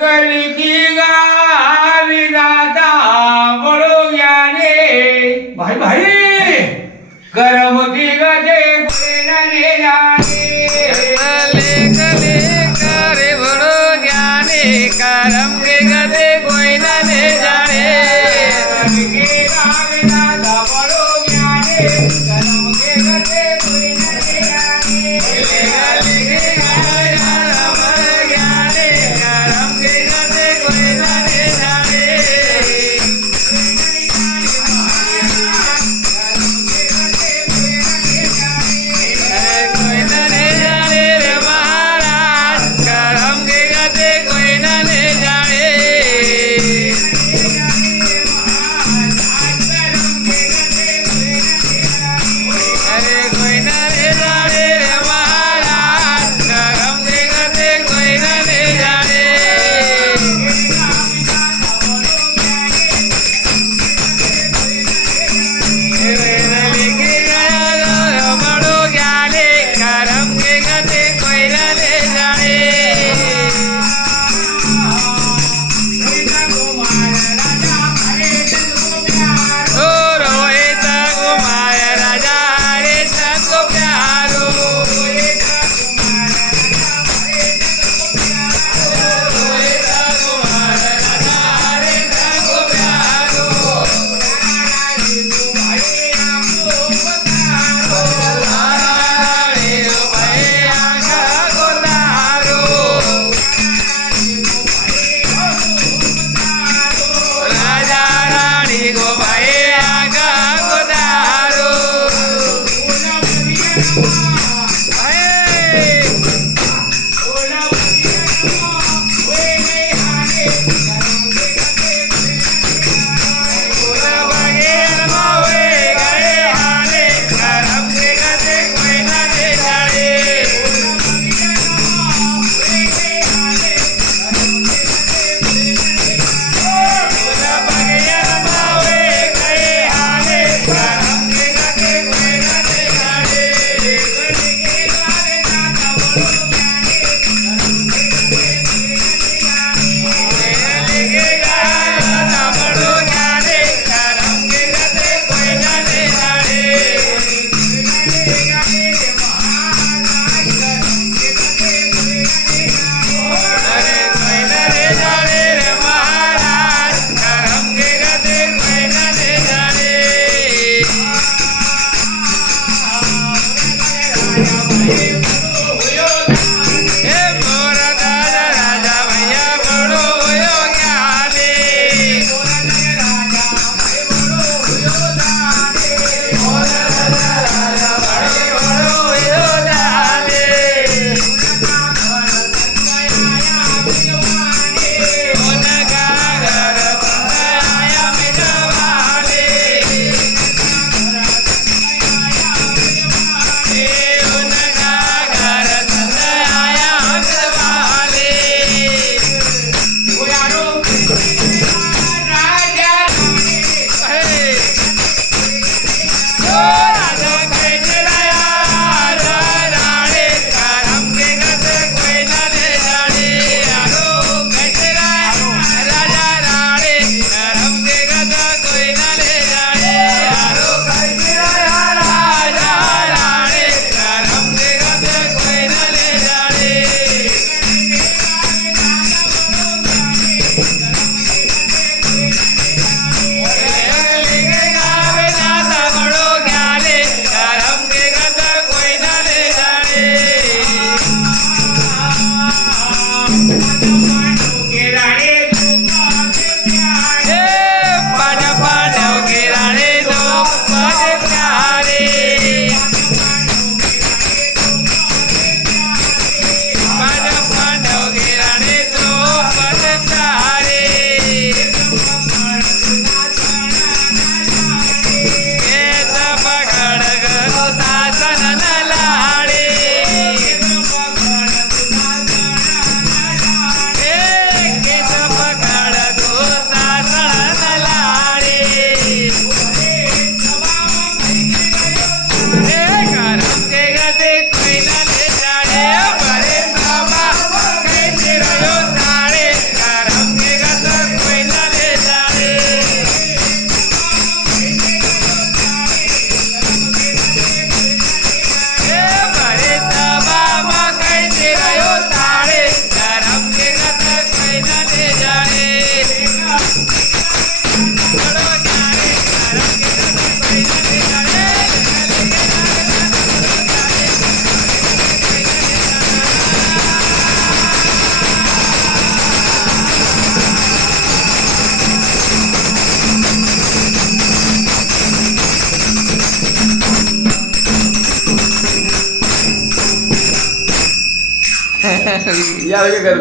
कलिकी गावी जाता बळो ज्ञाने भाई भाई करम की गजे गुणाने जाने करे बड़ो ज्ञानी करम के गते कोई न ले जाने कलिकी गावी जाता बळो ज्ञाने करम के गजे गुणाने जाने करम के गते कोई न ले जाने कोई न ले जाने रे महाराज करम के गते कोई न ले जाने अरे कोई न ले जाने रे महाराज करम के गते कोई न ले जाने लिखी गया बड़ो ज्ञानी करम के गते कोई न ले जाने ओ रोहित कुमार राजा हरे चंद को प्यारो रोहित कुमार राजा हरे चंद को प्यारो रानी रो भैया का गोदारो राजा रानी को भैया का गोदारो या सभी या ये कर